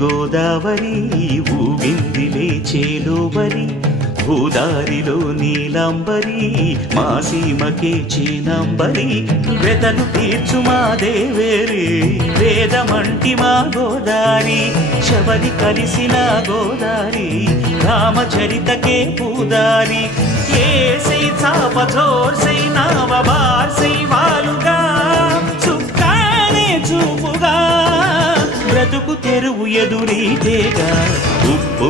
గోదావరి ఊగిందిలే చేలోబరి భూదారిలో నీలాంబరి మా సీమకే చీనాంబరి వెతలు తీర్చు మా దేవేరి వేదమంటి మా గోదారి శబరి కలిసిన గోదారి రామచరితకే పూదారి ఏసై చాప జోర్సై నావ బార్సై వాలుగా చుక్కానే చూపుగా బ్రతుకు తెరువు ఎదురీతేగా ఉప్పు